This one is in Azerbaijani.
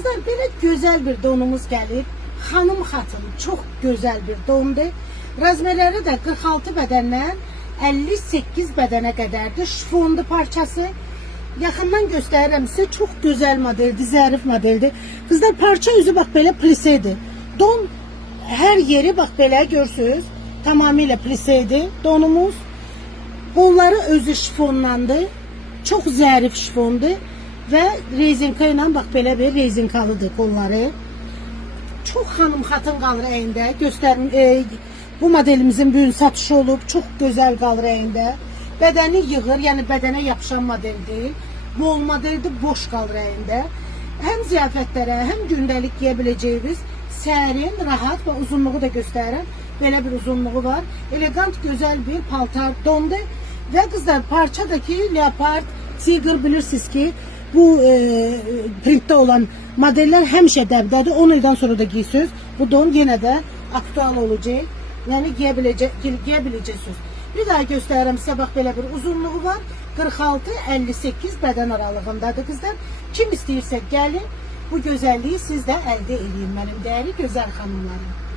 Kızlar, belə gözəl bir donumuz gəlir. Xanım xatın, çox gözəl bir dondur. Razmerləri də 46 bədəndən 58 bədənə qədərdir. Şifonlu parçası. Yaxından göstərirəm sizə, çox gözəl modeldir, zərif modeldir. Kızlar, parça üzü bax belə plisedir. Don hər yeri bax belə görsünüz. Tamamilə plisedir donumuz. Qolları özü şifonlandı. Çox zərif şifondur. Və rezinka ilə bax belə bir rezinkalıdır qolları. Çox xanım xatın qalır əyində. Göstərim, bu modelimizin bu gün satışı olub. Çox gözəl qalır əyində. Bədəni yığır, yəni bədənə yapışan model deyil. Bol modeldir, boş qalır əyində. Həm ziyafətlərə, həm gündəlik giyə biləcəyiniz sərin, rahat və uzunluğu da göstərirəm. Belə bir uzunluğu var. Elegant, gözəl bir paltar dondur. Və qızlar, parçadakı leopard, tiger, bilirsiniz ki, bu printdə olan modeller həmişə dəbdədir. 10 ildən sonra da giyirsiniz. Bu don yenə də aktual olacaq. Yəni giyə biləcəksiniz. Bir daha göstərirəm sizə, bax belə bir uzunluğu var. 46-58 bədən aralığındadır qızlar. Kim istəyirsə gəlin, bu gözəlliyi siz də əldə edin mənim dəyərli gözəl xanımlarım.